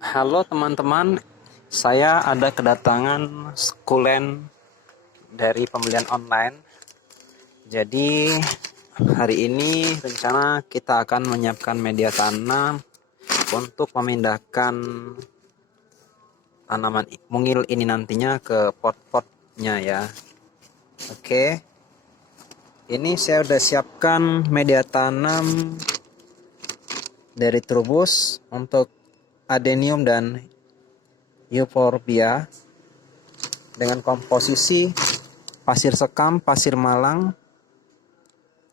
Halo teman-teman, saya ada kedatangan skulen dari pembelian online. Jadi hari ini rencana kita akan menyiapkan media tanam untuk memindahkan tanaman mungil ini nantinya ke pot-potnya ya. Oke, ini saya udah siapkan media tanam dari Trubus untuk adenium dan euphorbia dengan komposisi pasir sekam, pasir malang,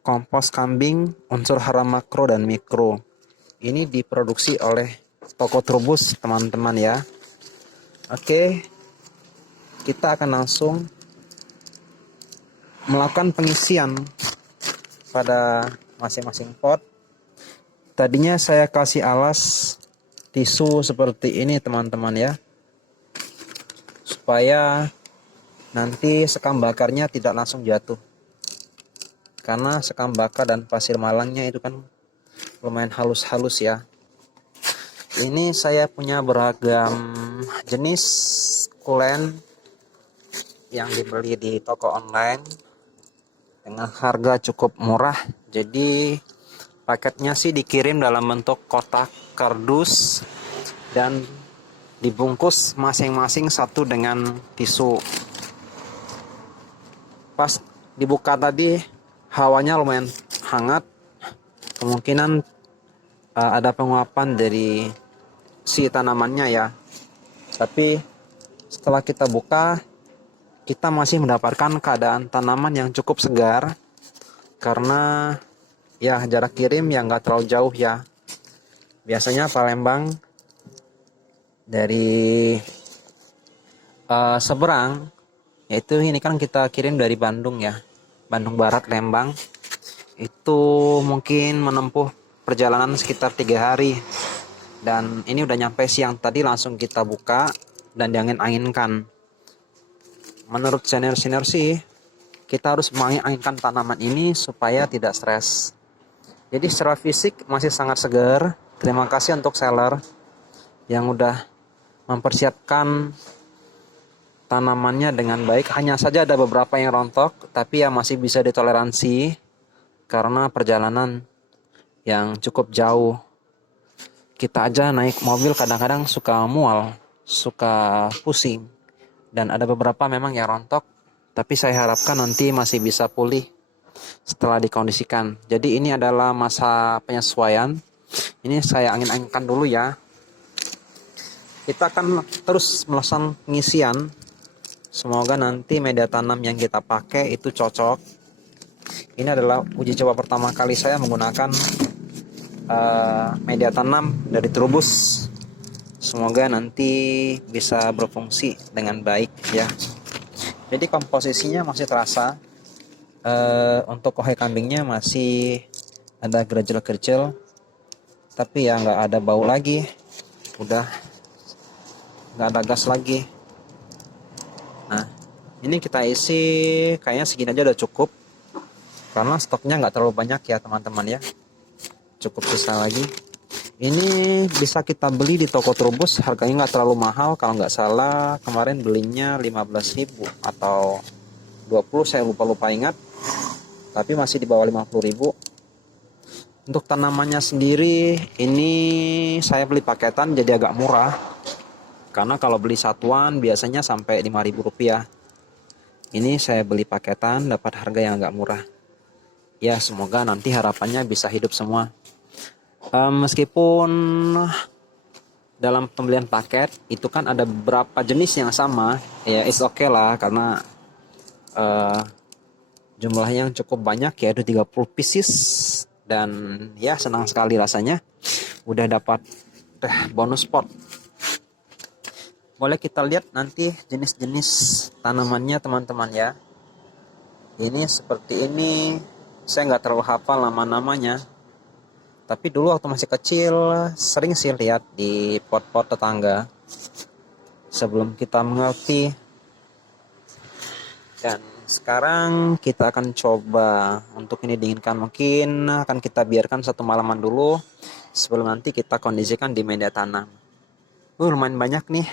kompos kambing, unsur hara makro dan mikro. Ini diproduksi oleh toko Trubus, teman-teman ya. Oke, kita akan langsung melakukan pengisian pada masing-masing pot. Tadinya saya kasih alas tisu seperti ini, teman-teman ya, supaya nanti sekam bakarnya tidak langsung jatuh. Karena sekam bakar dan pasir malangnya itu kan lumayan halus-halus ya. Ini saya punya beragam jenis kulen yang dibeli di toko online dengan harga cukup murah. Jadi paketnya sih dikirim dalam bentuk kotak kardus dan dibungkus masing-masing satu dengan tisu. Pas dibuka tadi hawanya lumayan hangat, kemungkinan ada penguapan dari si tanamannya ya. Tapi setelah kita buka, kita masih mendapatkan keadaan tanaman yang cukup segar karena ya jarak kirim yang nggak terlalu jauh ya. Biasanya Palembang dari seberang, yaitu ini kan kita kirim dari Bandung ya, Bandung Barat, Lembang. Itu mungkin menempuh perjalanan sekitar 3 hari. Dan ini udah nyampe siang tadi, langsung kita buka dan diangin-anginkan. Menurut senior-senior sih, kita harus mengangin-anginkan tanaman ini supaya tidak stres. Jadi secara fisik masih sangat segar. Terima kasih untuk seller yang udah mempersiapkan tanamannya dengan baik. Hanya saja ada beberapa yang rontok, tapi ya masih bisa ditoleransi karena perjalanan yang cukup jauh. Kita aja naik mobil kadang-kadang suka mual, suka pusing, dan ada beberapa memang yang rontok, tapi saya harapkan nanti masih bisa pulih setelah dikondisikan. Jadi ini adalah masa penyesuaian. Ini saya angin-anginkan dulu ya. Kita akan terus melakukan pengisian. Semoga nanti media tanam yang kita pakai itu cocok. Ini adalah uji coba pertama kali saya menggunakan media tanam dari Trubus. Semoga nanti bisa berfungsi dengan baik ya. Jadi komposisinya masih terasa. Untuk kohai kambingnya masih ada gerejel-gerejel, tapi ya nggak ada bau lagi, udah nggak ada gas lagi. Nah, ini kita isi kayaknya segini aja udah cukup, karena stoknya nggak terlalu banyak ya teman-teman ya. Cukup sisa lagi. Ini bisa kita beli di toko Trubus, harganya nggak terlalu mahal. Kalau nggak salah kemarin belinya 15.000 atau 20, saya lupa ingat. Tapi masih di bawah 50.000. Untuk tanamannya sendiri ini saya beli paketan jadi agak murah. Karena kalau beli satuan biasanya sampai 5.000 rupiah. Ini saya beli paketan dapat harga yang agak murah. Ya semoga nanti harapannya bisa hidup semua. Meskipun dalam pembelian paket itu kan ada beberapa jenis yang sama, ya it's okay lah karena jumlahnya yang cukup banyak, yaitu 30 pieces, dan ya senang sekali rasanya udah dapat bonus pot. Boleh kita lihat nanti jenis-jenis tanamannya teman-teman ya. Ini seperti ini, saya nggak terlalu hafal nama-namanya. Tapi dulu waktu masih kecil sering sih lihat di pot-pot tetangga sebelum kita mengerti. Dan sekarang kita akan coba untuk ini dinginkan. Mungkin akan kita biarkan 1 malaman dulu sebelum nanti kita kondisikan di media tanam. Lumayan banyak nih.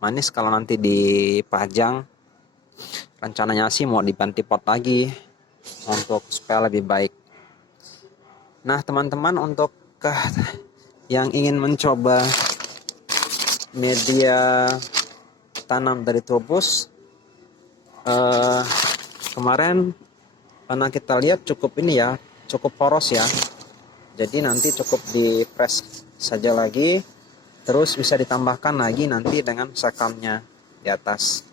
Manis kalau nanti dipajang. Rencananya sih mau diganti pot lagi untuk supaya lebih baik. Nah teman-teman, untuk yang ingin mencoba media tanam dari Trubus, kemarin karena kita lihat cukup ini ya, cukup poros ya. Jadi nanti cukup di press saja lagi, terus bisa ditambahkan lagi nanti dengan sekamnya di atas.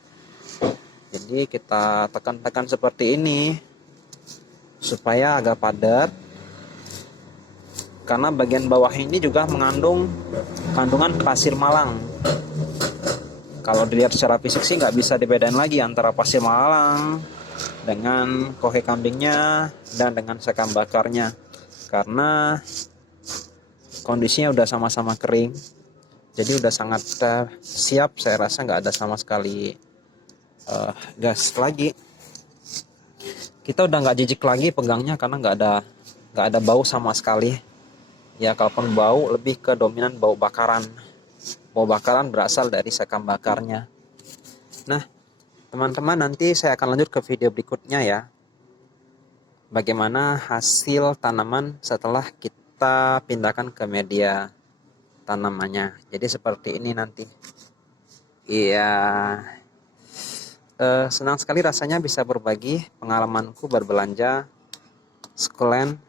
Jadi kita tekan-tekan seperti ini supaya agak padat, karena bagian bawah ini juga mengandung kandungan pasir malang. Kalau dilihat secara fisik sih nggak bisa dibedain lagi antara pasir malang dengan kohe kambingnya dan dengan sekam bakarnya, karena kondisinya udah sama-sama kering. Jadi udah sangat siap, saya rasa nggak ada sama sekali gas lagi. Kita udah nggak jijik lagi pegangnya karena nggak ada bau sama sekali. Ya kalaupun bau lebih ke dominan bau bakaran. Bau bakaran berasal dari sekam bakarnya. Nah teman-teman, nanti saya akan lanjut ke video berikutnya ya. Bagaimana hasil tanaman setelah kita pindahkan ke media tanamannya. Jadi seperti ini nanti. Iya. Senang sekali rasanya bisa berbagi pengalamanku berbelanja sekalian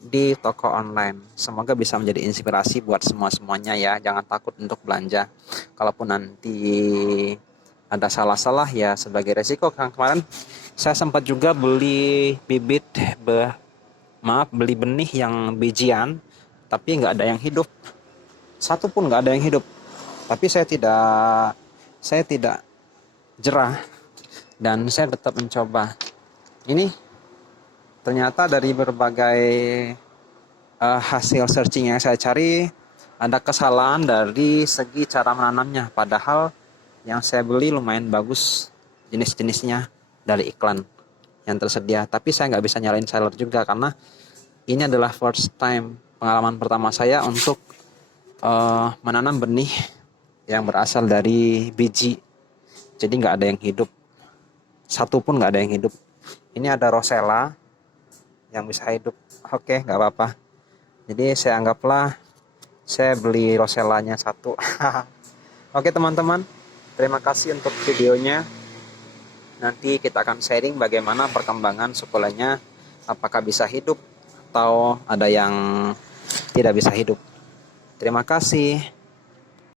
di toko online. Semoga bisa menjadi inspirasi buat semuanya ya. Jangan takut untuk belanja. Kalaupun nanti ada salah-salah ya sebagai resiko. Kemarin saya sempat juga beli bibit beli benih yang bijian, tapi nggak ada yang hidup. Satu pun nggak ada yang hidup. Tapi saya tidak jerah dan saya tetap mencoba. Ini ternyata dari berbagai hasil searching yang saya cari, ada kesalahan dari segi cara menanamnya. Padahal yang saya beli lumayan bagus jenis-jenisnya dari iklan yang tersedia. Tapi saya nggak bisa nyalain seller juga karena ini adalah first time, pengalaman pertama saya untuk menanam benih yang berasal dari biji. Jadi nggak ada yang hidup. Satu pun nggak ada yang hidup. Ini ada rosella yang bisa hidup. Oke, nggak apa-apa. Jadi saya anggaplah saya beli rosellanya satu. Oke teman-teman, terima kasih untuk videonya. Nanti kita akan sharing bagaimana perkembangan sukulenya, apakah bisa hidup atau ada yang tidak bisa hidup. Terima kasih.